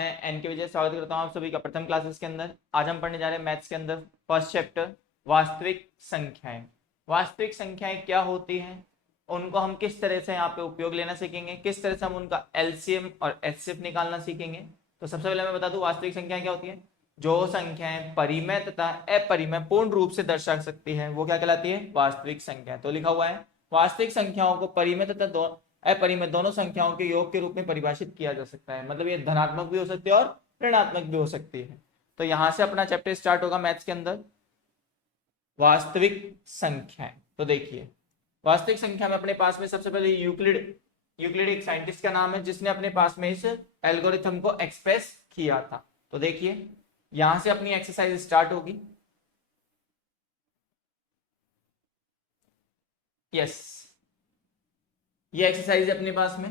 मैं एन के विजय स्वागत करता हूँ आप सभी का प्रथम क्लासेस के अंदर। आज हम पढ़ने जा रहे हैं मैथ्स के अंदर फर्स्ट चैप्टर वास्तविक संख्याएं। वास्तविक संख्याएं क्या होती हैं, उनको हम किस तरह से यहाँ पे उपयोग लेना सीखेंगे, किस तरह से हम उनका एलसीएम और एचसीएफ निकालना सीखेंगे। तो सबसे पहले मैं बता दूं वास्तविक संख्याएं क्या होती है। जो संख्याएं परिमेय तथा अपरिमेय पूर्ण रूप से दर्शा सकती है वो क्या कहलाती है, वास्तविक संख्याएं। तो लिखा हुआ है वास्तविक संख्याओं को परिमेय तथा अपरिमेय दोनों संख्याओं के योग के रूप में परिभाषित किया जा सकता है। मतलब ये धनात्मक भी हो सकती है और ऋणात्मक भी हो सकती है। तो यहां से अपना चैप्टर स्टार्ट होगा मैथ्स के अंदर वास्तविक संख्याएं। तो देखिए वास्तविक संख्या में अपने पास में सबसे पहले यूक्लिड एक साइंटिस्ट का नाम है जिसने अपने पास में इस एल्गोरिथम को एक्सप्रेस किया था। तो देखिए यहां से अपनी एक्सरसाइज स्टार्ट होगी। यस, ये एक्सरसाइज अपने पास में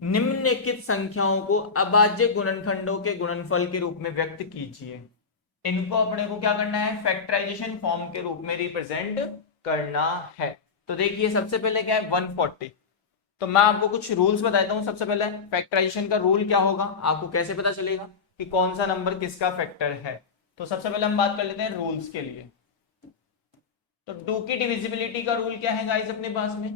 निम्नलिखित संख्याओं को अभाज्य गुणनखंडों के गुणनफल के रूप में व्यक्त कीजिए। इनको अपने को क्या करना है, फैक्टराइजेशन फॉर्म के रूप में रिप्रेजेंट करना है। तो देखिए सबसे पहले क्या है 140। तो मैं आपको कुछ रूल्स बताता हूं। सबसे पहले फैक्टराइजेशन का रूल क्या होगा, आपको कैसे पता चलेगा कि कौन सा नंबर किसका फैक्टर है। तो सबसे पहले हम बात कर लेते हैं रूल्स के लिए। तो 2 की डिविजिबिलिटी का रूल क्या है गाइस अपने पास में,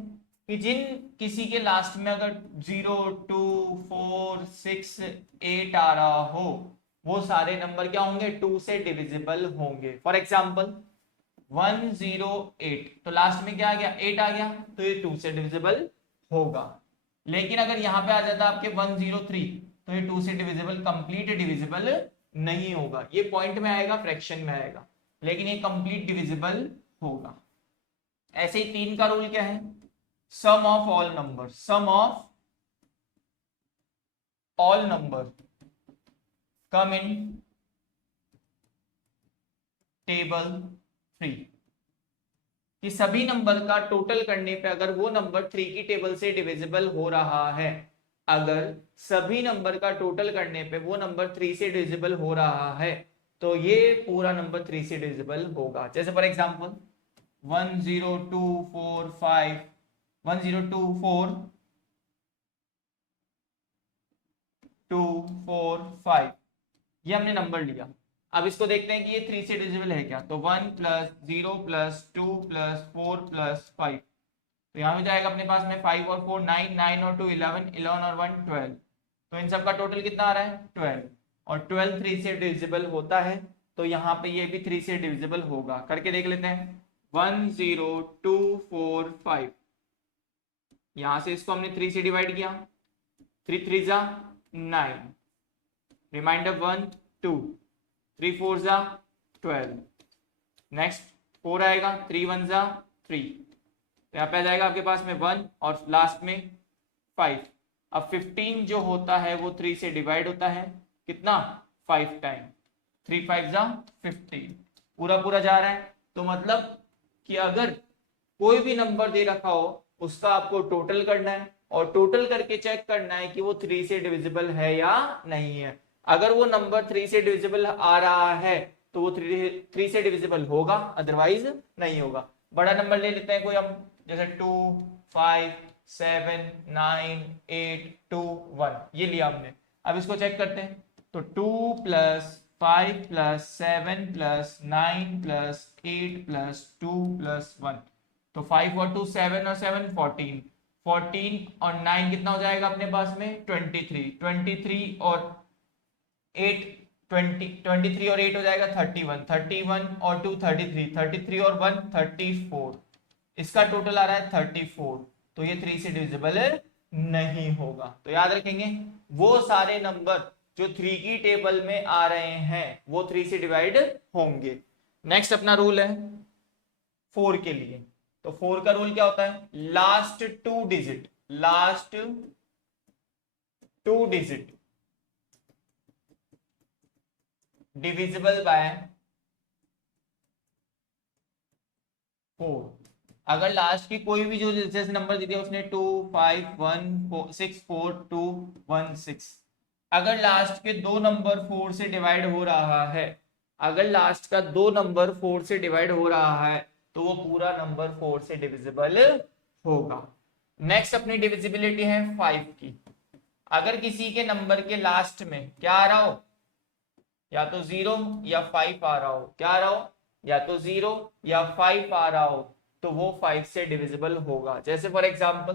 कि जिन किसी के लास्ट में अगर 0, 2, 4, 6, 8 आ रहा हो वो सारे नंबर क्या होंगे, 2 से डिविजिबल होंगे। फॉर एग्जाम्पल 108, तो लास्ट में क्या आ गया, 8 आ गया, तो ये 2 से डिविजिबल होगा। लेकिन अगर यहाँ पे आ जाता आपके 103 तो ये 2 से डिविजिबल, कंप्लीट डिविजिबल नहीं होगा। ये पॉइंट में आएगा, फ्रैक्शन में आएगा, लेकिन ये कंप्लीट डिविजिबल होगा। ऐसे ही 3 का रूल क्या है, sum of all number, sum of all number come in table 3, कि सभी नंबर का टोटल करने पे अगर वो नंबर 3 की टेबल से डिविजिबल हो रहा है, अगर सभी नंबर का टोटल करने पे वो नंबर 3 से डिविजिबल हो रहा है तो ये पूरा नंबर 3 से डिविजिबल होगा। जैसे फॉर एग्जांपल 10245 1024245 ये हमने नंबर लिया। अब इसको देखते हैं कि ये 3 से डिविजिबल है क्या। तो 1 + 0 + 2 + 4 + 5, तो यहाँ में जाएगा अपने पास में 5 और 4 9, 9 और 2 11, 11 और 1 12, तो इन सब का टोटल कितना आ रहा है 12, और 12 3 से डिविजिबल होता है, तो यहाँ पे ये भी 3 से डिविजिबल होगा। करके देख लेते हैं 10245, यहाँ से इसको हमने 3 से डिवाइड किया, 3 3 जा 9, रिमाइंडर 1 2, 3 4 जा 12, नेक्स्ट 4 आएगा, 3 1 जा 3, तो यहाँ पे आ जाएगा आपके पास में 1 और लास्ट में 5। अब 15 जो होता है वो 3 से डिवाइड होता है, कितना 5 टाइम, 3 5 जा 15, पूरा पूरा जा रहा है। तो मतलब कि अगर कोई भी नंबर दे रखा हो उसका आपको टोटल करना है और टोटल करके चेक करना है कि वो 3 से डिविजिबल है या नहीं है। अगर वो नंबर 3 से डिविजिबल आ रहा है तो वो 3 से डिविजिबल होगा, अदरवाइज नहीं होगा। बड़ा नंबर ले लेते हैं कोई हम, जैसे 2 5 7 9 8 2 1, ये लिया हमने। अब इसको चेक करते हैं, तो 2 + 5 + 7 + 9 + 8 + 2 + 1, तो 5 और 2 7 और 7 14, 14 और 9 कितना हो जाएगा अपने पास में 23, 23 और 8 23 और 8 हो जाएगा 31, 31 और 2 33, 33 और 1 34, इसका टोटल आ रहा है 34, तो ये 3 से डिविजिबल नहीं होगा। तो याद रखेंगे वो सारे नंबर जो 3 की टेबल में आ रहे हैं वो 3 से डिवाइड होंगे। नेक्स्ट अपना रूल है 4 के लिए। तो 4 का रूल क्या होता है, last two digit divisible by 4। अगर लास्ट की कोई भी जो जैसे नंबर दे दिया उसने 2 5 1 6 4 2 1 6, अगर लास्ट के दो नंबर 4 से डिवाइड हो रहा है, अगर लास्ट का दो नंबर 4 से डिवाइड हो रहा है तो वो पूरा नंबर 4 से डिविजिबल होगा। नेक्स्ट अपनी डिविजिबिलिटी है 5 की। अगर किसी के नंबर के लास्ट में क्या आ रहा हो, या तो 0 या 5 आ रहा हो, क्या आ रहा हो, या तो 0 या 5 आ रहा हो, तो वो 5 से डिविजिबल होगा। जैसे फॉर एग्जांपल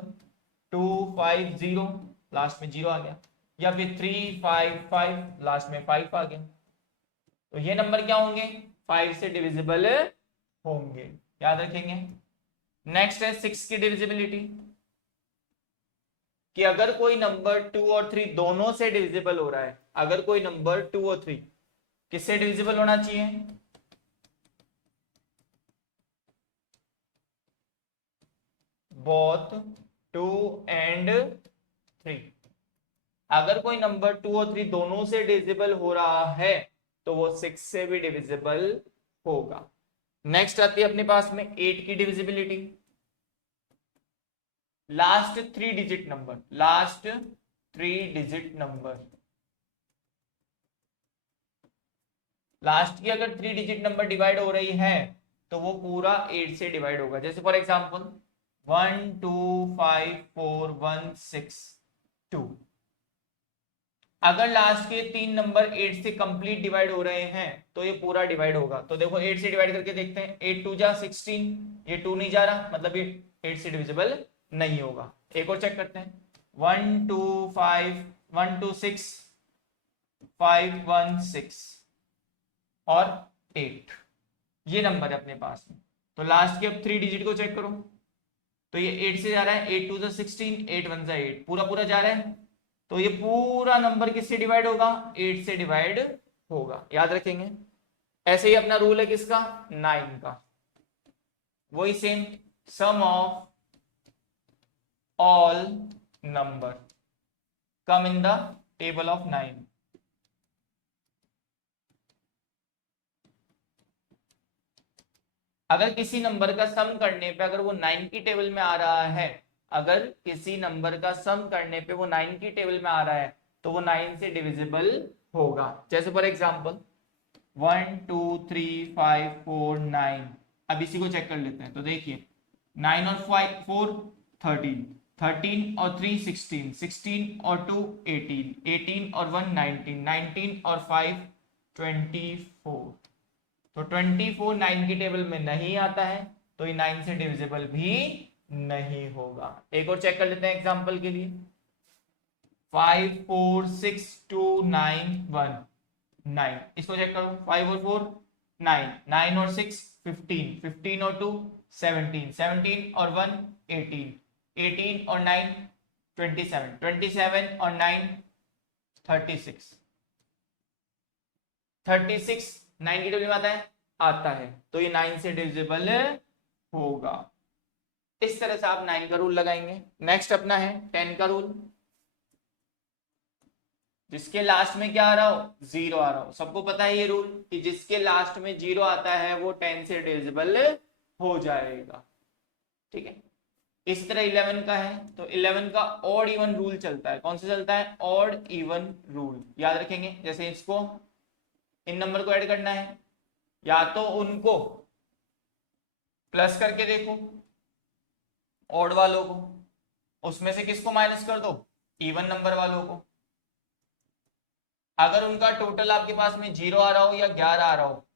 250 लास्ट में 0 आ गया, या फिर 355 लास्ट में 5 आ गया, तो ये नंबर क्या होंगे, 5 से डिविजिबल होंगे, याद रखेंगे। नेक्स्ट है 6 की डिविजिबिलिटी, कि अगर कोई नंबर 2 और 3 दोनों से डिविजिबल हो रहा है, अगर कोई नंबर 2 और 3 किससे डिविजिबल होना चाहिए, बोथ 2 एंड 3। अगर कोई नंबर 2 और 3 दोनों से डिविजिबल हो रहा है तो वो 6 से भी डिविजिबल होगा। नेक्स्ट आती है अपने पास में 8 की divisibility, last 3 digit number, last 3 digit number, last की अगर 3 डिजिट नंबर डिवाइड हो रही है तो वो पूरा 8 से डिवाइड होगा। जैसे फॉर एग्जांपल 1 2 5 4 1 6 2, अगर लास्ट के 3 नंबर 8 से कंप्लीट डिवाइड हो रहे हैं तो ये पूरा डिवाइड होगा। तो देखो 8 से डिवाइड करके देखते हैं, 8 2 जा 16, ये 2 नहीं जा रहा, मतलब ये 8 से डिविजिबल नहीं होगा। एक और चेक करते हैं, 1 2 5 1 2 6 5 1 6 और 8, ये नंबर है अपने पास में। तो लास्ट के अब 3 डिजिट को चेक करो, तो ये 8 से जा रहा है, 8 2 जा 16, 8 1 जा 8, पूरा पूरा जा रहा है, तो ये पूरा नंबर किससे डिवाइड होगा, 8 से डिवाइड होगा, याद रखेंगे। ऐसे ही अपना रूल है किसका, 9 का, वही same, sum of all number come in the table of 9। अगर किसी नंबर का सम करने पे अगर वो 9 की टेबल में आ रहा है, अगर किसी नंबर का सम करने पे वो 9 की टेबल में आ रहा है तो वो 9 से डिविजिबल होगा। जैसे फॉर एग्जांपल 1 2 3 5 4 9, अब इसी को चेक कर लेते हैं। तो देखिए 9 और 5 4 13, 13 और 3 16, 16 और 2 18, 18 और 1 19, 19 और 5 24, तो 24 9 की टेबल में नहीं आता है, तो ये 9 से डिविजिबल भी नहीं होगा। एक और चेक कर लेते हैं एग्जांपल के लिए, 5 4 6 2 9 1 9, इसको चेक करो, 5 और 4 9, 9 और 6 15, 15 और 2 17, 17 और 1 18, 18 और 9 27, 27 और 9 36, 36 9 की टेबल में आता है, आता है, तो ये 9 से डिविजिबल होगा। इस तरह से आप 9 का रूल लगाएंगे। नेक्स्ट अपना है 10 का रूल, जिसके लास्ट में क्या आ रहा हो, 0 आ रहा हो। सबको पता है ये रूल कि जिसके लास्ट में 0 आता है वो 10 से डिविजिबल हो जाएगा, ठीक है। इस तरह 11 का है, तो 11 का ऑड इवन रूल चलता है। कौन सा चलता है, ऑड इवन रूल, याद रखेंगे। जैसे इसको, इन नंबर को ऐड करना है, या तो उनको प्लस करके देखो ऑड वालों को, उसमें से किसको माइनस कर दो, इवन नंबर वालों को। अगर उनका टोटल आपके पास में 0 आ रहा हो या 11 आ रहा हो,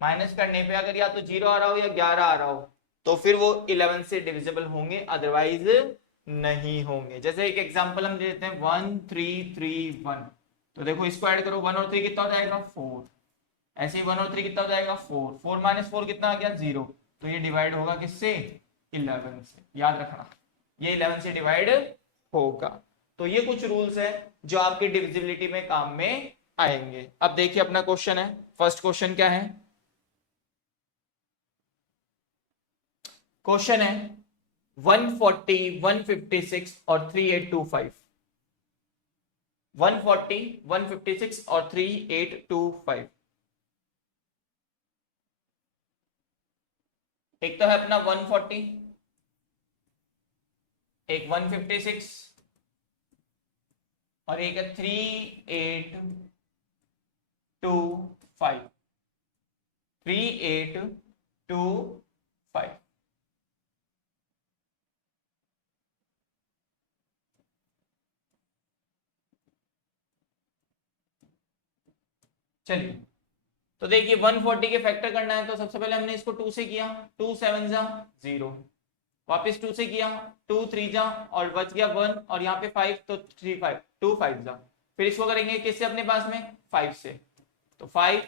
माइनस करने पे अगर या तो 0 आ रहा हो या 11 आ रहा हो, तो फिर वो 11 से डिविजिबल होंगे, अदरवाइज नहीं होंगे। जैसे एक एग्जांपल हम देते हैं 1 3 3 1, तो देखो इसको ऐड करो, 1 और 3 कितना हो जाएगा 4, ऐसे ही 1 और 3 कितना हो जाएगा 4, 4 माइनस 4 कितना आ गया 0, तो ये डिवाइड होगा किससे, 11 से, याद रखना ये 11 से डिवाइड होगा। तो ये कुछ रूल्स है जो आपके डिविजिबिलिटी में काम में आएंगे। अब देखिए अपना क्वेश्चन है, फर्स्ट क्वेश्चन क्या है, क्वेश्चन है 140 156 और 3825, 140 156 और 3825। एक तो है अपना 140, एक 156 और एक है 3825, 3825। चलिए, तो देखिए 140 के फैक्टर करना है, तो सबसे पहले हमने इसको 2 से किया, 2 7 जा 0, वापस 2 से किया, 2 3 जा और बच गया 1, और यहाँ पे 5 तो 3 5 2 5 जा, फिर इसको करेंगे किससे अपने पास में 5 से, तो 5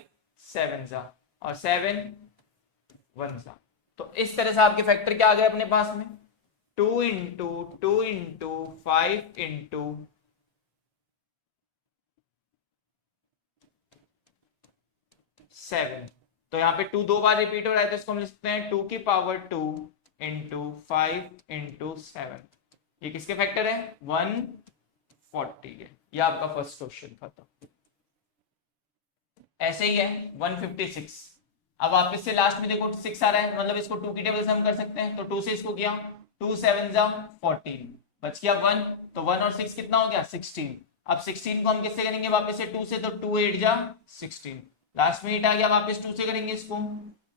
7 जा और 7 1 जा। तो इस तरह से आपके फैक्टर क्या आ गए अपने पास में, 2 इंटू 2 इंटू 5 इंटू 7। तो यहाँ पे 2 दो बार रिपीट हो रहा है, तो इसको हम लिखते हैं 2 की पावर 2 इंटू 5 इंटू 7। ये किसके फैक्टर है 140 के। ये आपका फर्स्ट क्वेश्चन खत्म। ऐसे ही है 156। अब वापस से लास्ट में देखो 6 आ रहा है, मतलब इसको 2 की टेबल से हम कर सकते हैं, तो 2 से इसको किया, 2 7 जा 14, बच गया 1, तो 1 और 6 कितना हो गया 16। अब 16 को हम किससे करेंगे वापस से 2 से, तो 2 8 जा 16, लास्ट में 8 आ गया, वापस 2 से करेंगे इसको,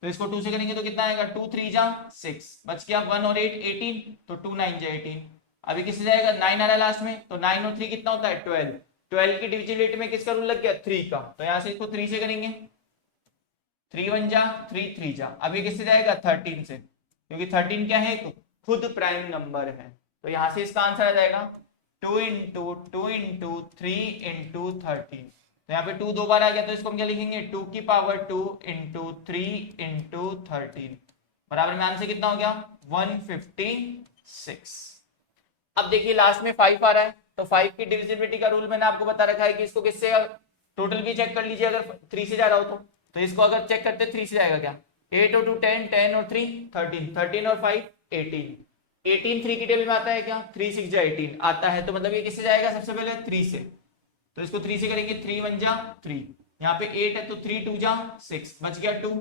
तो इसको 2 से करेंगे तो कितना आएगा 2 3 जा 6, बच गया 1 और 8 18, तो 2 9 जा 18। अभी किससे जाएगा 9 आ रहा है लास्ट में, तो 9 और 3 कितना होता है 12, 12 की डिविजिबिलिटी में किसका रूल लग गया 3 का, तो यहां से इसको 3 से करेंगे, 3 1 जा 3 3 जा। अभी किससे जाएगा 13 से, क्योंकि 13 क्या है खुद प्राइम नंबर है, तो यहां से इसका आंसर आ जाएगा 2 इंटू 2 इंटू 3 इंटू 13। तो यहाँ पे 2 दो बार आ गया, तो इसको हम क्या लिखेंगे 2 की पावर 2 इंटू 3 इंटू 13, बराबर में आंसर कितना हो गया 156। अब देखिए लास्ट में 5 आ रहा है, तो 5 की डिविजिबिलिटी का रूल मैंने आपको बता रखा है कि इसको किससे, टोटल भी चेक कर लीजिए, अगर 3 से जा रहा हो तो इसको अगर चेक करते 3 से जाएगा क्या, 8 और 2 10, 10 और 3 13, 13 और 5 18, 18 3 की टेबल में आता है क्या, 3 6 जा 18 आता है, तो मतलब ये किससे जाएगा सबसे पहले 3 से, तो इसको 3 से करेंगे, 3 1 जा 3, यहाँ पे 8 है तो 3 2 जा 6, बच गया 2,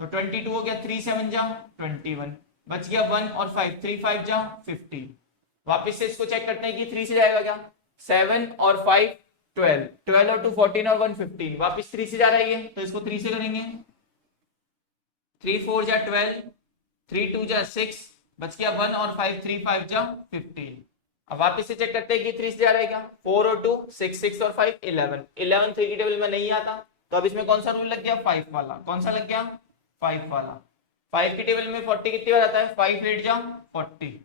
तो 22 हो गया, 3 7 जा 21, बच गया 1 और 5 3 5 जा 50। वापस से इसको चेक करते हैं कि 3 से जाएगा क्या, 7 और 5 12, 12 और 2 14 और 1 15, वापस 3 से जा रहा है ये, तो इसको 3 से करेंगे, 3 4 जा 12, 3 2 जा 6, बच गया 1 और 5 3 5 जा 15। अब वापस से चेक करते हैं कि 3 से जा रहा है क्या, 4 और 2 6, 6 और 5 11, 11 3 की टेबल में नहीं आता, तो अब इसमें कौन सा रूल लग गया 5 वाला, कौन सा लग गया 5 वाला। 5 की टेबल में 40 कितनी बार आता है, 5 8 जा 40,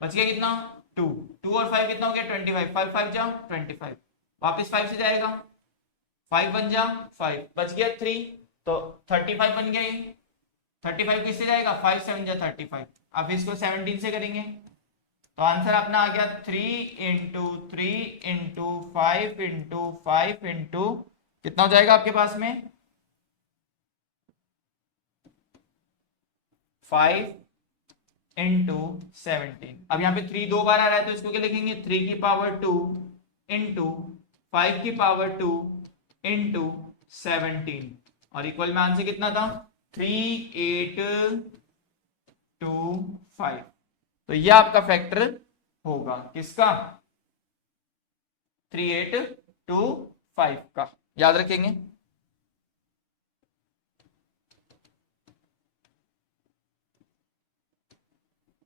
बच गया कितना 2, 2 और 5 कितना हो गया 25, 5 5 जा 25, वापस 5 से जाएगा, 5 1 जा 5, बच गया 3, तो 35 बन गया ये, 35 किससे जाएगा 5 7 जा 35। अब इसको 17 से करेंगे, तो आंसर अपना आ गया 3 इंटू 3 इंटू 5 इंटू 5 इंटू कितना हो जाएगा आपके पास में 5 इंटू 17। अब यहाँ पे 3 दो बार आ रहा है, तो इसको क्या लिखेंगे 3 की पावर 2 इंटू 5 की पावर 2 इंटू 17, और इक्वल में आंसर कितना था 3 8 2 5। तो यह आपका फैक्टर होगा किसका 3 8 2 5 का, याद रखेंगे।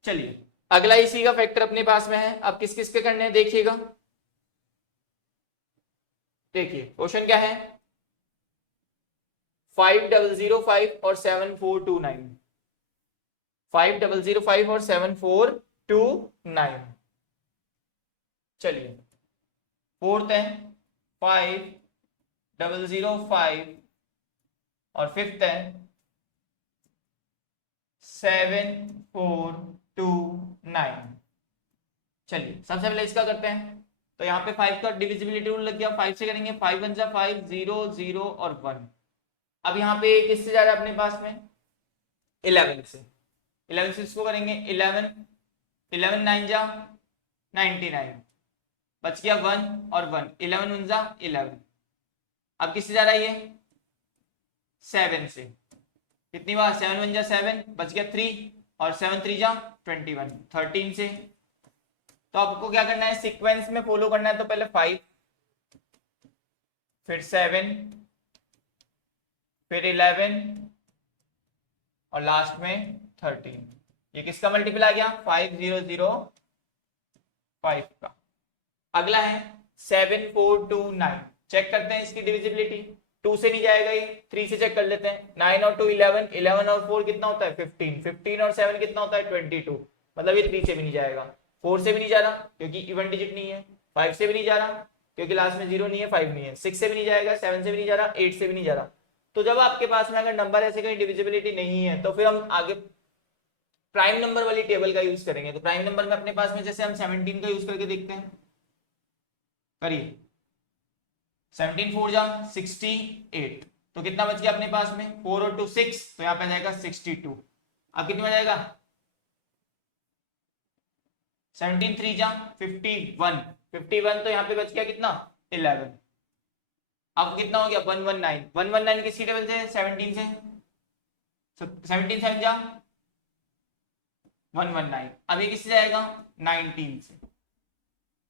चलिए अगला इसी का फैक्टर अपने पास में है, अब किस किस के करने हैं देखिएगा। देखिए क्वेश्चन क्या है 5005 और 7429, 5005 और 7429। चलिए फोर्थ है 5005 और फिफ्थ है 7429। चलिए सबसे पहले इसका करते हैं, तो यहाँ पे 5 का डिविजिबिलिटी रूल लग गया, 5 से करेंगे, 5 1 जा 5 0 0 और 1। अब यहाँ पे किससे जा रहा है अपने पास में 11 से, 11 से इसको करेंगे 11 11 9 जा 99, बच गया 1 और 1, 11 1 जा 11। अब किससे जा रहा है ये 7 से, कितनी बार 7 1 जा 7, बच गया 3 और 7 3 जा 21, 13 से। तो आपको क्या करना है सीक्वेंस में फॉलो करना है, तो पहले 5 फिर 7 फिर 11 और लास्ट में 13। ये किसका मल्टीपल आ गया 5005 का। अगला है 7429, चेक करते हैं इसकी डिविजिबिलिटी, 2 से नहीं जाएगा, ये 3 से चेक कर लेते हैं। 9 और 2 11, 11 और 4 कितना होता है 15, 15 और 7 कितना होता है 22, मतलब ये 3 से भी नहीं जाएगा। 4 से भी नहीं जा रहा क्योंकि इवन डिजिट नहीं है। 5 से भी नहीं जा रहा क्योंकि लास्ट में 0 नहीं है, 5 नहीं है। 6 से भी नहीं जाएगा, 7 से भी नहीं जा रहा, 8 से भी नहीं जा रहा। तो जब आपके पास में अगर नंबर ऐसे कहीं डिविजिबिलिटी नहीं है तो फिर हम आगे प्राइम नंबर वाली टेबल का यूज करेंगे। तो प्राइम नंबर में अपने पास में जैसे हम 17 का यूज करके देखते हैं, करिए। 17 4 जा 68, तो कितना बच गया अपने पास में 4 और 2 6, तो यहाँ पे आ जाएगा 62। अब कितने में जाएगा 17 3 जा 51, 51 तो यहाँ पे बच गया कितना 11। अब कितना हो गया 119, 119 किसकी टेबल से 17 से, 17 7 जा 119। अब ये किससे जाएगा 19 से,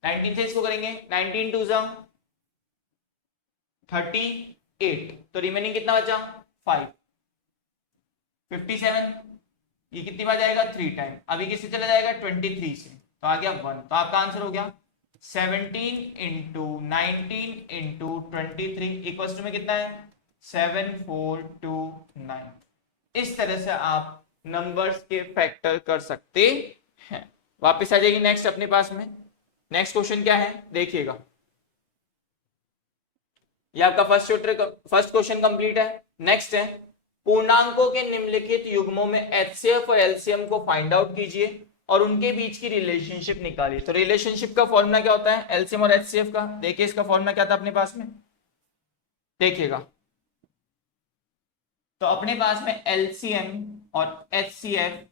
19 से इसको करेंगे 19 2 जा 38, तो रिमेनिंग कितना बचा 5। 57 ये कितनी बार जाएगा 3 टाइम। अभी किससे चला जाएगा 23 से, तो आ गया 1। तो आपका आंसर हो गया 17 इंटू 19 इंटू 23 इक्वल टू में कितना है 7429। इस तरह से आप नंबर्स के फैक्टर कर सकते हैं। वापस आ जाएगी नेक्स्ट अपने पास में। नेक्स्ट क्वेश्चन क्या है देखिएगा, ये आपका फर्स्ट क्वेश्चन कंप्लीट है। नेक्स्ट है पूर्णांकों के निम्नलिखित युग्मों में एचसीएफ और एलसीएम को फाइंड आउट कीजिए और उनके बीच की रिलेशनशिप निकालिए। तो रिलेशनशिप का फॉर्मूला क्या होता है एलसीएम और एचसीएफ का, देखिए इसका फॉर्मूला क्या था अपने पास में, देखिएगा। तो अपने पास में एलसीएम और एचसीएफ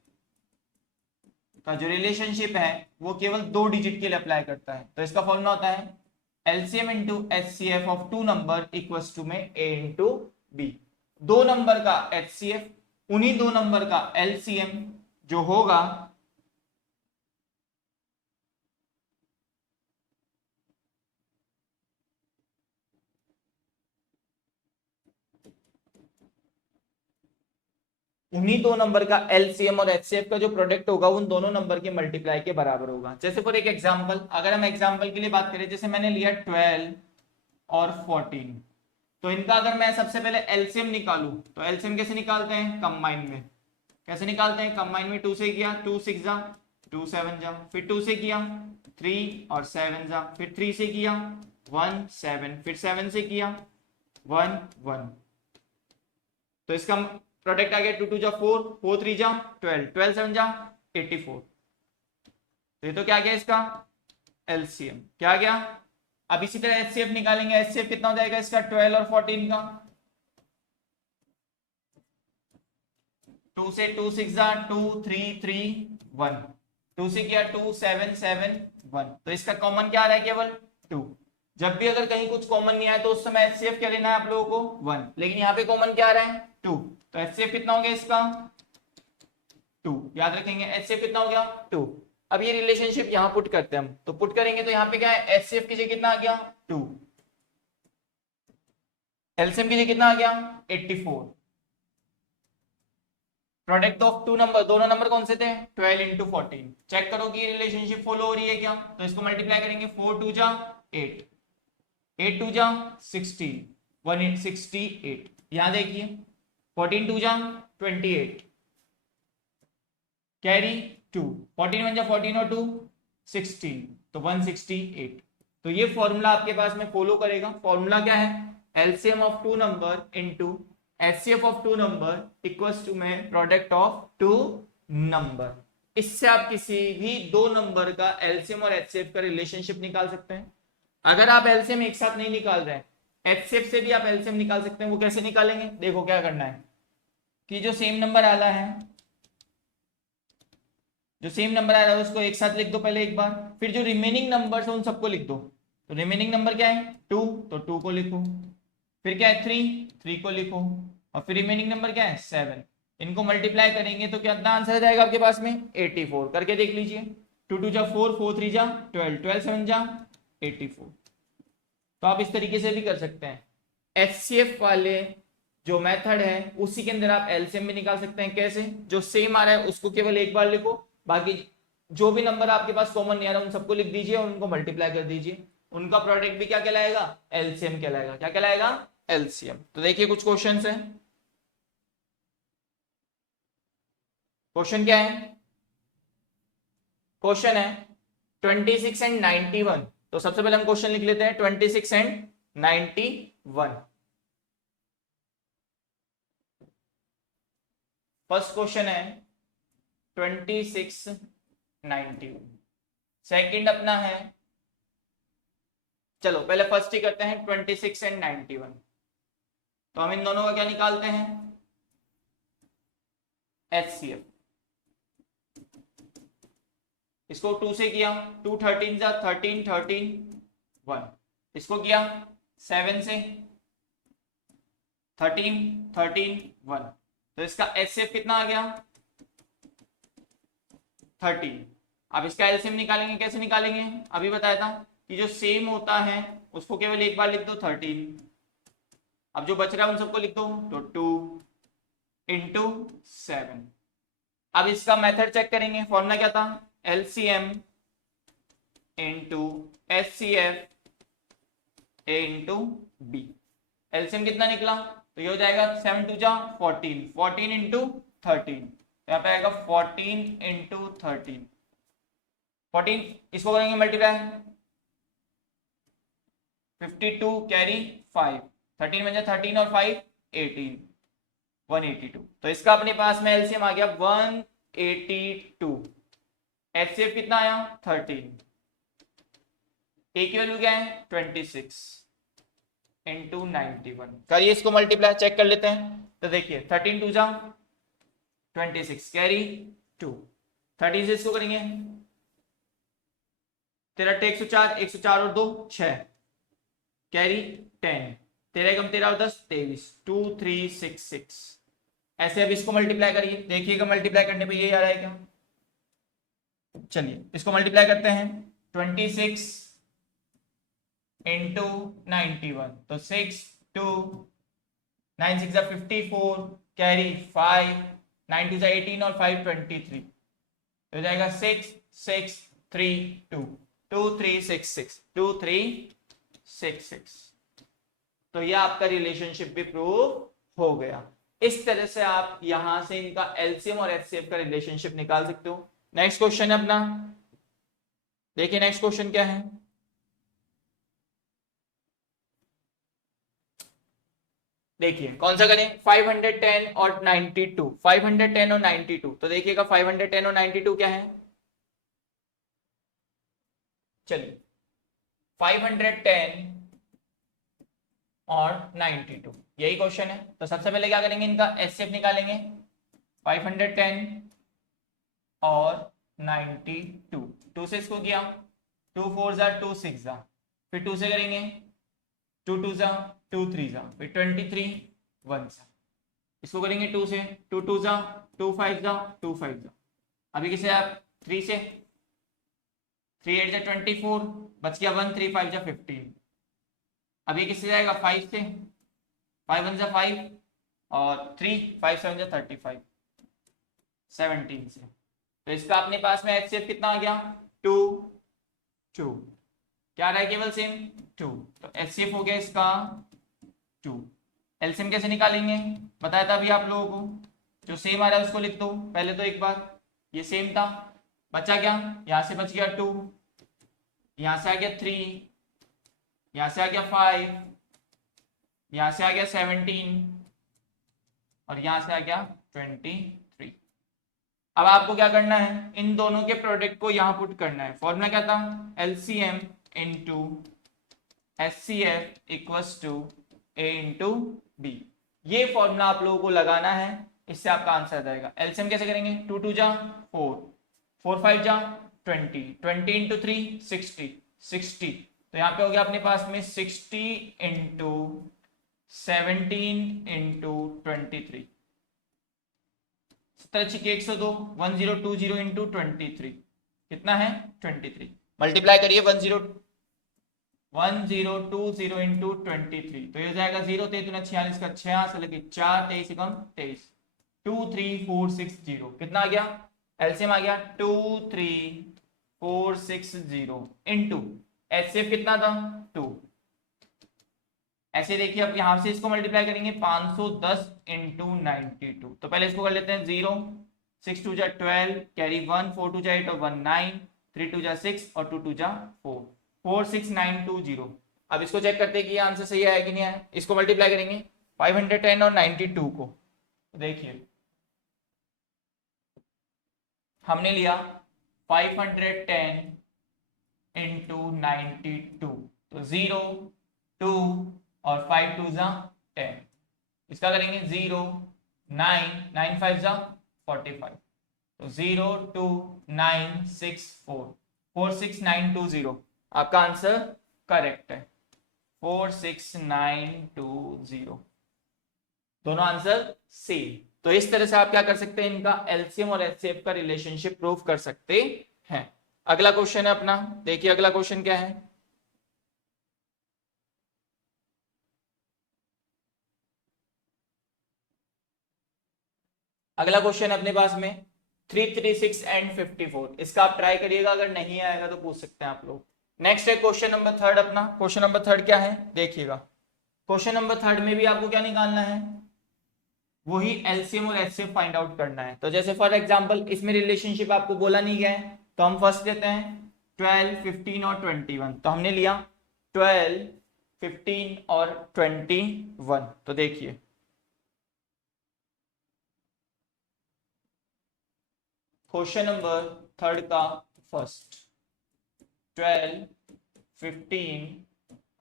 का जो रिलेशनशिप है वो केवल 2 डिजिट के लिए अप्लाई करता है। तो इसका फॉर्मूला होता है LCM into HCF of 2 number equals to में ए इंटू बी। 2 नंबर का एचसीएफ उन्हीं 2 नंबर का एलसीएम जो होगा उन्हीं 2 नंबर का एलसीएम और एचसीएफ का जो प्रोडक्ट होगा उन दोनों नंबर के मल्टीप्लाई के बराबर होगा। जैसे फॉर एक एग्जांपल, अगर हम एग्जांपल के लिए बात करें, जैसे मैंने लिया 12 और 14, तो इनका अगर मैं सबसे पहले एलसीएम निकालूं तो एलसीएम कैसे निकालते हैं कंबाइन में, कैसे निकालते हैं कंबाइन में 2 से किया 2 6 जा 2 7 जा, फिर 2 से किया 3 और 7 जा, फिर 3 से किया 1 7, फिर 7 से किया 1 1, तो इसका प्रोडक्ट आ गया 2 2 जा 4 4 3 जा 12 12 7 जा 84। तो ये तो क्या गया इसका एलसीएम, क्या गया। अब इसी तरह एचसीएफ निकालेंगे, एचसीएफ कितना हो जाएगा इसका 12 और 14 का, 2 से 2 6 जा 2 3 3 1, 2 से किया 2 7 7 1, तो इसका कॉमन क्या आ रहा है केवल 2। जब भी अगर कहीं कुछ कॉमन नहीं आया तो उस समय एचसीएफ क्या लेना है आप लोगों को 1, लेकिन यहाँ पे कॉमन क्या आ रहा है 2, तो एचसीएफ कितना हो गया इसका 2, याद रखेंगे एचसीएफ कितना हो गया 2। अब ये रिलेशनशिप यहां पुट करते हैं हम, तो पुट करेंगे तो यहाँ पे क्या है एचसीएफ की जगह कितना आ गया 2, एलसीएम की जगह कितना आ गया 84। प्रोडक्ट ऑफ 2 नंबर, दोनों नंबर कौन से थे 12 इंटू 14, चेक करो कि ये रिलेशनशिप फॉलो हो रही है क्या। तो इसको मल्टीप्लाई करेंगे 4 2 जा 8 8 2 जा 16 1 8 68, यहां देखिए 14 2 जा 28 कैरी 2, 14 1 जा 14 और 2 16, तो 168। तो ये फॉर्मूला आपके पास में फॉलो करेगा। फॉर्मूला क्या है LCM of 2 number into HCF of 2 number equals to में प्रोडक्ट ऑफ 2 नंबर। इससे आप किसी भी 2 नंबर का एलसीएम और एचसीएफ का रिलेशनशिप निकाल सकते हैं। अगर आप एलसीएम एक साथ नहीं निकाल रहे हैं, एचसीएफ से भी आप एलसीएम निकाल सकते हैं। वो कैसे निकालेंगे देखो, क्या करना है कि जो सेम नंबर आ रहा है, जो सेम नंबर आ रहा है उसको एक साथ लिख दो पहले एक बार, फिर जो रिमेनिंग नंबर्स है उन सबको लिख दो। तो रिमेनिंग नंबर क्या है 2, तो 2 को लिखो, फिर क्या है 3 को लिखो, और फिर रिमेनिंग नंबर क्या है 7। इनको मल्टीप्लाई करेंगे तो कितना आंसर आ जाएगा आपके पास में 84। करके देख लीजिए 2 2 जा 4 4 3 जा 12 12 7 जा 84। तो आप इस तरीके से भी कर सकते हैं। एचसीएफ वाले जो मेथड है उसी के अंदर आप एलसीएम भी निकाल सकते हैं। कैसे, जो सेम आ रहा है उसको केवल एक बार लिखो, बाकी जो भी नंबर आपके पास कॉमन नहीं आ रहा उन सबको लिख दीजिए और उनको मल्टीप्लाई कर दीजिए। उनका प्रोडक्ट भी क्या कहलाएगा एलसीएम कहलाएगा। क्या कहलाएगा एलसीएम। तो देखिए कुछ क्वेश्चंस हैं। क्वेश्चन क्या है? क्वेश्चन है 26 एंड 91। तो सबसे पहले हम क्वेश्चन लिख लेते हैं 26 एंड 91। फर्स्ट क्वेश्चन है 26 91। सेकंड अपना है, चलो पहले फर्स्ट ही करते हैं 26 एंड 91। तो हम इन दोनों का क्या निकालते हैं? एचसीएफ। इसको 2 से किया, 2 13 जा 13 13 1। इसको किया 7 से 13 13 1। तो इसका एचसीएफ कितना आ गया? 13। अब इसका एलसीएम निकालेंगे, कैसे निकालेंगे? अभी बताया था कि जो सेम होता है उसको केवल एक बार लिख दो 13। अब जो बच रहा है उन सबको लिख दो, तो 2 इंटू 7। अब इसका मेथड चेक करेंगे। फॉर्मूला क्या था? एलसीएम इंटू एचसीएफ ए इंटू बी। एलसीएम कितना निकला? तो ये हो जाएगा 7 2 जा 14, 14 इंटू 13। यहाँ पे आएगा 14 इंटू 13। 14 इसको करेंगे मल्टीप्लाई, 52 कैरी 5, 13 में 13 और 5 18, 182। तो इसका अपने पास में एलसीएम आ गया 182। एचसीएफ कितना आया? 13। ए की वैल्यू क्या है? 26 इंटू 91। करिए इसको मल्टीप्लाई, चेक कर लेते हैं। तो देखिए 13 2 जा 26 कैरी 2, 13 से इसको करेंगे, तेरा 104, 104 और 2 6 कैरी 10, 13 कम 13 और 10 23, 2 3 6 6। ऐसे अब इसको मल्टीप्लाई करिए, देखिएगा मल्टीप्लाई करने पे यही आ रहा है क्या? चलिए इसको मल्टीप्लाई करते हैं 26 इंटू 91। तो 6 2 9 6 54 कैरी 5, 9 2 18 और 5 23। तो हो जाएगा 6 6 3 2 2 3 6 6 2 3 6 6। तो यह आपका रिलेशनशिप भी प्रूव हो गया। इस तरह से आप यहां से इनका एलसीएम और एचसीएफ का रिलेशनशिप निकाल सकते हो। नेक्स्ट क्वेश्चन है अपना, देखिए नेक्स्ट क्वेश्चन क्या है। देखिए कौन सा करें? 510 और 92। 510 और 92। तो देखिएगा 510 और 92 क्या है? चलिए 510 और 92 यही क्वेश्चन है। तो सबसे पहले क्या करेंगे? इनका एचसीएफ निकालेंगे। 510 और 92, 2 से इसको किया, 2 4 जा 2 6 जा, फिर 2 से करेंगे, 2 2 जा 2 3 जा, फिर 23 1 जा। इसको करेंगे 2 से, 2 2 जा 2 5 जा 2 5 जा। अभी किसे आप 3 से, 3 8 जा 24, बच गया 1 3 5 जा 15। अभी किससे जाएगा? 5 से, 5 1 जा 5 और 3 5 7 जा 35, 17 से। तो इसका अपने पास में एचसीएफ कितना आ गया? 2 2। क्या रहा है? केवल सेम 2। तो एचसीएफ हो गया इसका 2। एलसीएम कैसे निकालेंगे बताया था अभी आप लोगों को। जो सेम आ रहा है उसको लिख दो पहले। तो एक बार ये सेम था, बचा क्या? यहां से बच गया 2, यहां से आ गया 3, यहां से आ गया 5, यहां से आ गया 17 और यहां से आ गया 23। अब आपको क्या करना है? इन दोनों के प्रोडक्ट को यहां पुट करना है। फॉर्मूला क्या था? LCM into HCF equals to A into B. ये फॉर्मूला आप लोगों को लगाना है, इससे आपका आंसर आ जाएगा। एलसीएम कैसे करेंगे? 2 2 जा 4, 4 5 जा 20, 20 इंटू 3 60, 60। तो यहाँ पे हो गया अपने पास में 60 इंटू 17 इंटू 23, 102 1020 इंटू 23 कितना है? 23। मल्टीप्लाई करिए 1020 इंटू 23। तो ये हो जाएगा 0 3 3 46 का 6 लगे 4 23 कम 23, 2 3 4 6 0। कितना आ गया? एलसीएम आ गया 2 3 4 6 0 इंटू एचसीएफ कितना था? 2। ऐसे देखिए अब यहां से इसको मल्टीप्लाई करेंगे 510 इंटू 92। तो पहले इसको कर लेते हैं 0, 6 2 जा 12, कैरी 1, 4 2 जा 8 और 1 9, 3 2 जा 6 और 2 2 जा 4, 46920। अब इसको चेक करते हैं कि ये आंसर सही है कि नहीं है। इसको मल्टीप्लाई करेंगे 510 और 92 को। देखिए हमने लिया 510 इंटू 92, तो 0 2 और 5 2 जा 10। इसका करेंगे 0 9 9 5 जा 45, तो 0 2 9 6 4 46920। आपका आंसर करेक्ट है 46920। दोनों आंसर सेम। तो इस तरह से आप क्या कर सकते हैं, इनका एलसीएम और एचसीएफ का रिलेशनशिप प्रूव कर सकते हैं। अगला क्वेश्चन है अपना, देखिए अगला क्वेश्चन क्या है। अगला क्वेश्चन अपने पास में 336 एंड 54। इसका आप ट्राई करिएगा, अगर नहीं आएगा तो पूछ सकते हैं आप लोग। नेक्स्ट है क्वेश्चन नंबर थर्ड अपना। क्वेश्चन नंबर थर्ड क्या है देखिएगा। क्वेश्चन नंबर थर्ड में भी आपको क्या निकालना है, वही एलसीएम और एचसीएफ फाइंड आउट करना है। तो जैसे फॉर एग्जांपल इसमें रिलेशनशिप आपको बोला नहीं गया है, तो हम फर्स्ट लेते हैं 12 15 और 21। तो हमने लिया 12 15 और 21। तो देखिए क्वेश्चन नंबर थर्ड का फर्स्ट 12 15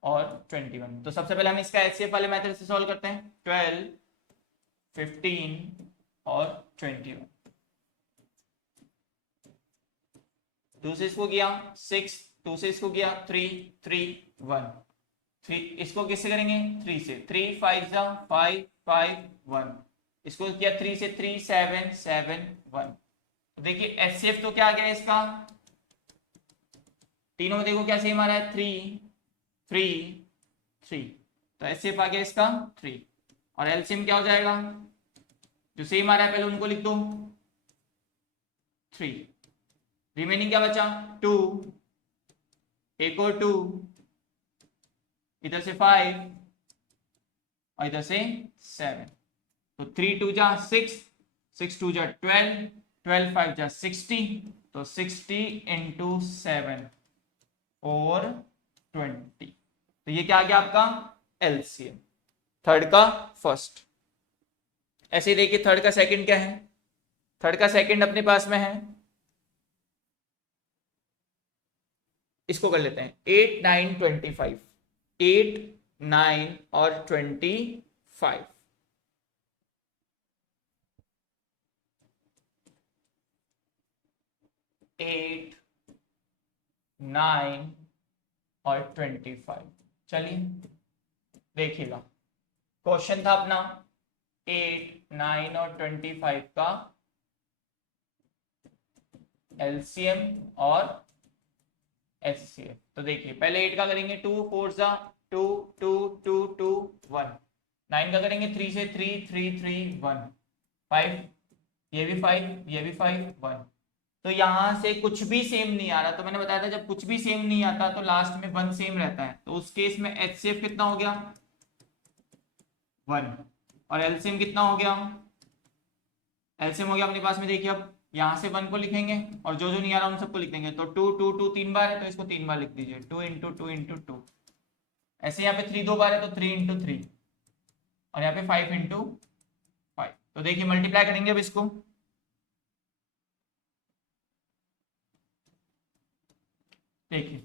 और 21। तो सबसे पहले हम इसका एचसीएफ वाले मेथड से सॉल्व करते हैं। 12 15 और 21, 2 से इसको किया 6, 2 से इसको किया 3 3 1, 3 इसको किससे करेंगे 3 से, 3 5 जा 5 5 1, इसको किया 3 से 3 7 7 1। तो देखिए एचसीएफ तो क्या आ गया इसका, तीनों में देखो क्या सेम आ रहा है 3 3 3। तो एचसीएफ आ गया इसका 3, और एलसीएम क्या हो जाएगा, जो सेम आ रहा है पहले उनको लिख दो 3, रिमेनिंग क्या बचा 2, एक और 2, इधर से 5 और इधर से 7। तो 3 2 जा 6, 6 2 जा 12, 12 5 जा 60, तो 60 इंटू 7 और 20। तो ये क्या आ गया आपका एलसीएम थर्ड का फर्स्ट। ऐसे ही देखिए थर्ड का सेकंड क्या है। थर्ड का सेकंड अपने पास में है, इसको कर लेते हैं 8 9 25, 8 9 और 25। 8 9 और 25। चलिए देखिएगा क्वेश्चन था अपना 8 9 और 25 का एलसीएम और एचसीएफ। तो देखिए पहले 8 का करेंगे 2 4 जा 2 2 2 2 1, 9 का करेंगे 3 से 3 3 3 1, 5, ये भी 5 ये भी 5 1। तो यहां से कुछ भी सेम नहीं आ रहा, तो मैंने बताया था जब कुछ भी सेम नहीं आता तो लास्ट में 1 सेम रहता है। तो उस केस में एचसीएफ कितना हो गया 1, और एलसीएम कितना हो गया, एलसीएम हो गया अपने पास में देखिए अब यहां से 1 को लिखेंगे और जो जो नहीं आ रहा उन सबको लिख देंगे। तो 2 2 2 3 बार है तो इसको 3 बार लिख दीजिए, 2 इंटू 2 इंटू 2। ऐसे यहाँ पे 3 2 बार है तो 3 इंटू 3, और यहाँ पे 5 इंटू 5। तो देखिए मल्टीप्लाई करेंगे अब इसको, देखिए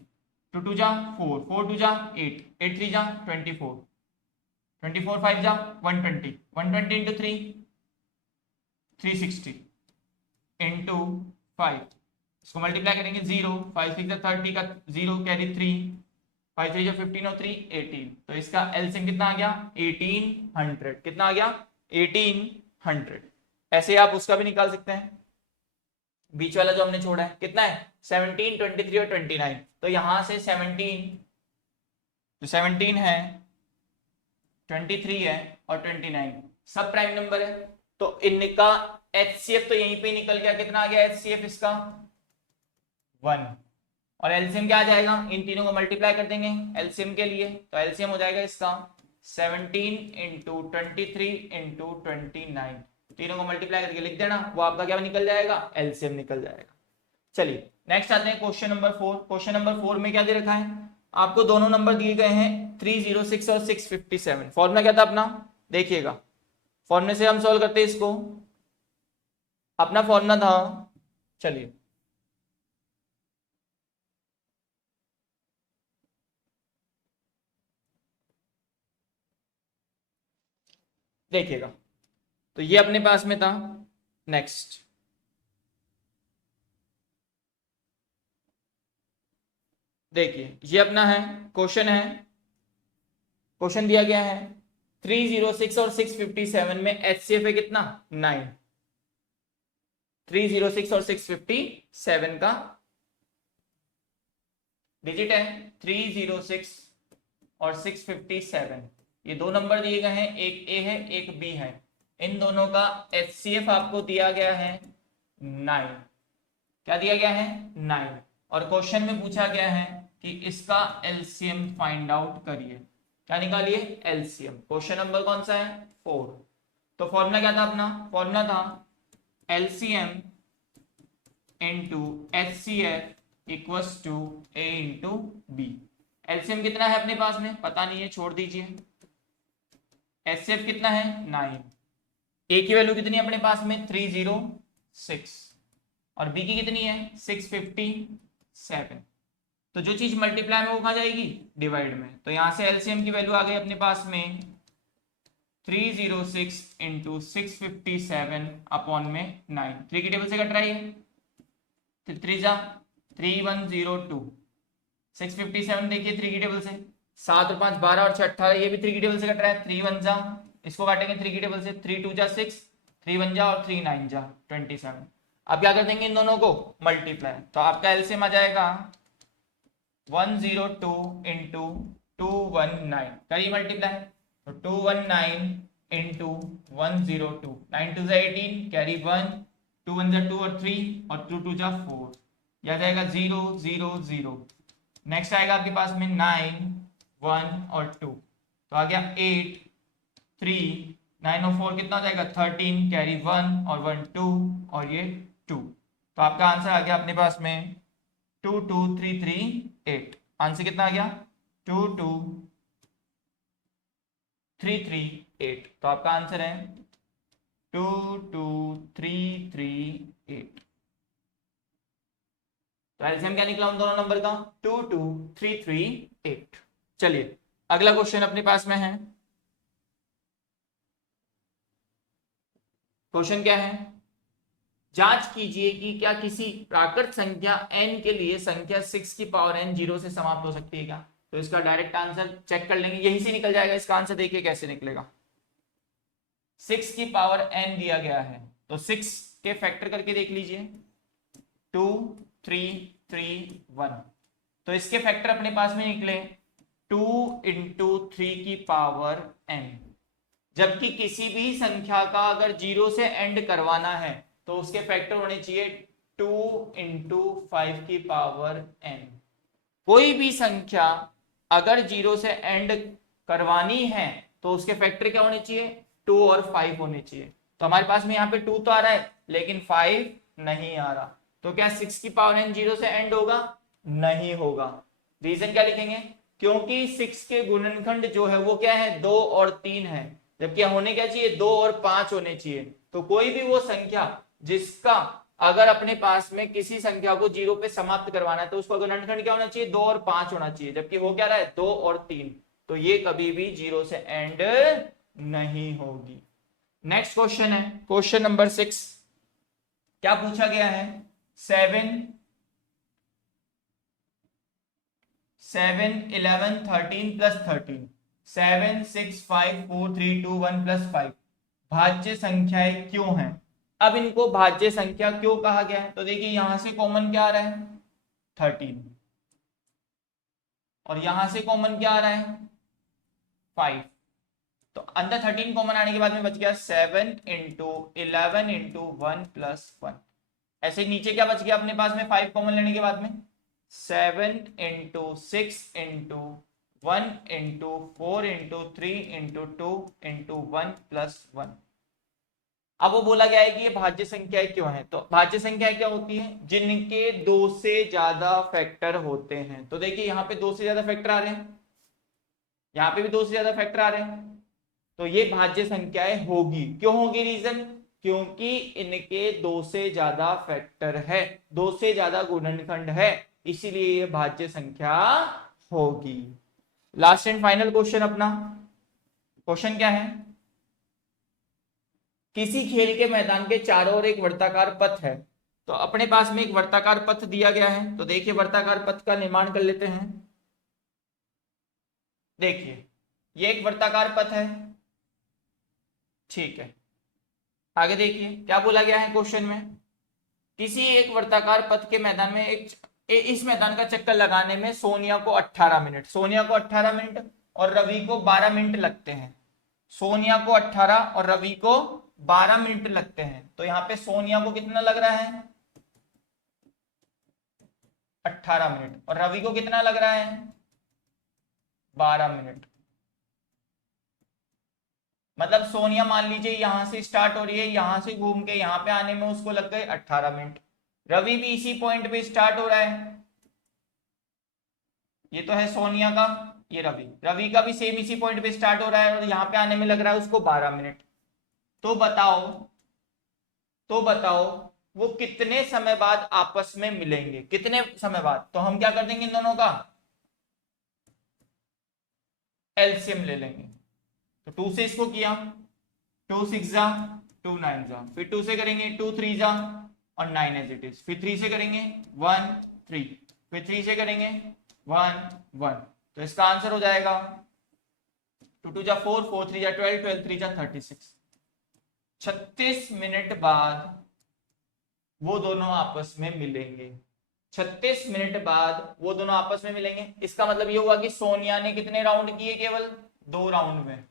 2 2 जा 4, 4 2 जा 8, 8 3 जा 24, 24 5 जा 120, 120 इंटू 3 360 इंटू 5। इसको मल्टीप्लाई करेंगे 0 5 6 जा 30 का 0 कैरी 3, 5 3 जा 15 और 3 18। तो इसका एलसीएम कितना आ गया 1800। कितना आ गया 1800। ऐसे आप उसका भी निकाल सकते हैं, बीच वाला जो हमने छोड़ा है कितना है 17 23 और 29। तो यहां से 17 जो 17 है 23 है और 29 सब प्राइम नंबर है। तो इनका एचसीएफ तो यहीं पे निकल गया, कितना आ गया एचसीएफ इसका 1, और एलसीएम क्या आ जाएगा, इन तीनों को मल्टीप्लाई कर देंगे एलसीएम के लिए। तो एलसीएम हो जाएगा इसका 17 इंटू 23 इंटू 29, तीनों को मल्टीप्लाई करके लिख देना, वो आपका क्या निकल जाएगा, एलसीएम निकल जाएगा। चलिए नेक्स्ट आते हैं क्वेश्चन नंबर 4। क्वेश्चन नंबर 4 में क्या दे रखा है, आपको दोनों नंबर दिए गए हैं 306 और 657। फॉर्मूला क्या था अपना, देखिएगा, फॉर्मूले से हम सॉल्व करते हैं इसको। अपना फॉर्मूला था, चलिए देखिएगा, तो ये अपने पास में था। नेक्स्ट देखिए, ये अपना है क्वेश्चन है, क्वेश्चन दिया गया है 306 और 657 में एचसीएफ है कितना, 9। 306 और 657 का डिजिट है 306 और 657, ये दो नंबर दिए गए हैं, एक ए है एक बी है, इन दोनों का एचसीएफ आपको दिया गया है 9। क्या दिया गया है, 9। और क्वेश्चन में पूछा गया है कि इसका एलसीएम फाइंड आउट करिए। क्या निकालिए, एलसीएम। क्वेश्चन नंबर कौन सा है, 4। तो फॉर्मूला क्या था अपना, फॉर्मूला था LCM into HCF equals to A into B. LCM कितना है अपने पास में, पता नहीं है, छोड़ दीजिए। एचसीएफ कितना है, 9। ए की वैल्यू कितनी है अपने पास में, 306, और बी की कितनी है, 657। तो जो चीज मल्टीप्लाई में वो कहाँ जाएगी, डिवाइड में। तो यहां से एलसीएम की वैल्यू आ गई अपने पास में 306 इंटू 657 अपॉन में 9। 3 की टेबल से कट रहा है, 3 जा 3102। 657 देखिए 3 की टेबल से, 7 और 5 12 और 6 18, ये भी 3 की टेबल से कट रहा है। 3 1 जा, इसको काटेंगे 3 की टेबल से, 3 2 जा 6, 3 1 जा और 3 9 जा 27। अब क्या कर देंगे इन दोनों को मल्टीप्लाई, तो आपका एलसीएम आ जाएगा 102 इंटू 219, करिए मल्टीप्लाई, तो 219 इंटू 102, 9 2 18, कैरी 1, 2 1 जा 2 और 3, और 2 2 जा 4, यह आ जाएगा 0 0 0। नेक्स्ट आएगा आपके पास में 9 1 और 2, तो आ गया 8 3, 9 और 4 कितना हो जाएगा 13, कैरी 1 और 1 2 और ये 2। तो आपका आंसर आ गया अपने पास में 22338। आंसर कितना आ गया, 22338। तो आपका आंसर है 22338। तो एलसीएम क्या निकला उन दोनों नंबर का, 22338। चलिए अगला क्वेश्चन अपने पास में है। क्वेश्चन क्या है, जांच कीजिए कि क्या किसी प्राकृत संख्या n के लिए संख्या 6 की पावर n 0 से समाप्त हो सकती है क्या। तो इसका डायरेक्ट आंसर चेक कर लेंगे, यहीं से निकल जाएगा इसका आंसर। देखिए कैसे निकलेगा, 6 की पावर n दिया गया है, तो 6 के फैक्टर करके देख लीजिए, 2 3 3 1। तो इसके फैक्टर अपने पास में निकले 2 इंटू 3 की पावर n। जबकि किसी भी संख्या का अगर 0 से एंड करवाना है तो उसके फैक्टर होने चाहिए 2 इंटू 5 की पावर n। कोई भी संख्या अगर 0 से एंड करवानी है तो उसके फैक्टर क्या होने चाहिए, 2 और 5 होने चाहिए। तो हमारे पास में यहाँ पे 2 तो आ रहा है लेकिन 5 नहीं आ रहा, तो क्या 6 की पावर n 0 से एंड होगा, नहीं होगा। रीजन क्या लिखेंगे, क्योंकि 6 के गुणनखंड जो है वो क्या है, 2 और 3 है, जबकि होने क्या चाहिए, 2 और 5 होने चाहिए। तो कोई भी वो संख्या जिसका अगर अपने पास में किसी संख्या को 0 पे समाप्त करवाना है तो उसका गुणनखंड क्या होना चाहिए, 2 और 5 होना चाहिए, जबकि वो क्या रहा है 2 और 3। तो ये कभी भी 0 से एंड नहीं होगी। नेक्स्ट क्वेश्चन है क्वेश्चन नंबर 6। क्या पूछा गया है, 7 11 13 प्लस 13, 7 6 5 4 3 2 1 प्लस 5 भाज्य संख्याएं क्यों हैं। अब इनको भाज्य संख्या क्यों कहा गया है, तो देखिए यहां से कॉमन क्या आ रहा है, 13, और यहां से कॉमन क्या आ रहा है, 5। तो अंदर 13 कॉमन आने के बाद में बच गया 7 इंटू 11 इंटू 1 प्लस 1। ऐसे नीचे क्या बच गया अपने पास में, 5 कॉमन लेने के बाद में 7 into 6 into 1 into 4 into 3 into 2 into 1 plus 1। अब वो बोला गया है कि ये भाज्य संख्याएं क्यों है, तो भाज्य संख्याएं क्या होती हैं, जिनके दो से ज्यादा फैक्टर होते हैं। तो देखिए यहाँ पे दो से ज्यादा फैक्टर आ रहे हैं, यहाँ पे भी दो से ज्यादा फैक्टर आ रहे हैं, तो ये भाज्य संख्याएं होगी। क्यों होगी, रीजन, क्योंकि इनके दो से ज्यादा फैक्टर है, दो से ज्यादा गुणनखंड है, इसीलिए ये भाज्य संख्या होगी। लास्ट एंड फाइनल क्वेश्चन अपना, क्वेश्चन क्या है, किसी खेल के मैदान के चारों ओर एक वर्ताकार पथ है। तो अपने पास में एक वर्ताकार पथ दिया गया है, तो देखिए वर्ताकार पथ का निर्माण कर लेते हैं। देखिए ये एक वर्ताकार पथ है, ठीक है। आगे देखिए क्या बोला गया है क्वेश्चन में, किसी एक वर्ताकार पथ के मैदान में इस मैदान का चक्कर लगाने में सोनिया को 18 मिनट, सोनिया को 18 मिनट और रवि को 12 मिनट लगते हैं। सोनिया को 18 और रवि को 12 मिनट लगते हैं। तो यहाँ पे सोनिया को कितना लग रहा है, 18 मिनट, और रवि को कितना लग रहा है, 12 मिनट। मतलब सोनिया मान लीजिए यहां से स्टार्ट हो रही है, यहां से घूम के यहां पे आने में उसको लग गए 18 मिनट। रवि भी इसी पॉइंट पे स्टार्ट हो रहा है, ये तो है सोनिया का, ये रवि, रवि का भी सेम इसी पॉइंट पे स्टार्ट हो रहा है और यहाँ पे आने में लग रहा है उसको 12 मिनट। तो बताओ, तो बताओ वो कितने समय बाद आपस में मिलेंगे, कितने समय बाद। तो हम क्या कर देंगे, इन दोनों का एलसीएम ले लेंगे। तो 2 से इसको किया, 2 6 जा 2 9 जा, फिर 2 से करेंगे 2 3 जा और 9 एज इट इज, फिर 3 से करेंगे 1 3, फिर 3 से करेंगे 1 1। तो इसका आंसर हो जाएगा 2 2 जा 4 4 3 जा 12 12 3 जा 36। 36 मिनट बाद वो दोनों आपस में मिलेंगे, 36 मिनट बाद वो दोनों आपस में मिलेंगे। इसका मतलब ये हुआ कि सोनिया ने कितने राउंड किए, केवल 2 राउंड में,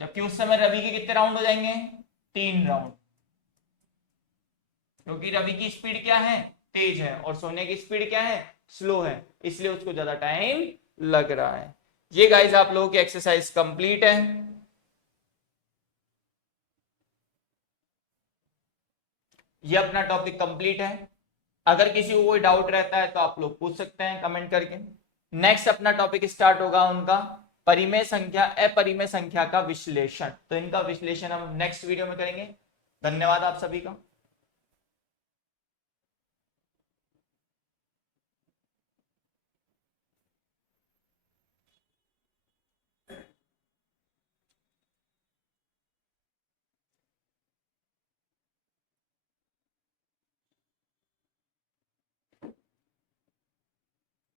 जबकि उस समय रवि के कितने राउंड हो जाएंगे, 3 राउंड, क्योंकि रवि की स्पीड क्या है, तेज है, और सोनिया की स्पीड क्या है, स्लो है, इसलिए उसको ज्यादा टाइम लग रहा है। ये गाइस आप लोगों की एक्सरसाइज कंप्लीट है। ये अपना टॉपिक कंप्लीट है। अगर किसी को कोई डाउट रहता है तो आप लोग पूछ सकते हैं कमेंट करके। नेक्स्ट अपना टॉपिक स्टार्ट होगा उनका परिमेय संख्या, अपरिमेय संख्या का विश्लेषण। तो इनका विश्लेषण हम नेक्स्ट वीडियो में करेंगे। धन्यवाद आप सभी का।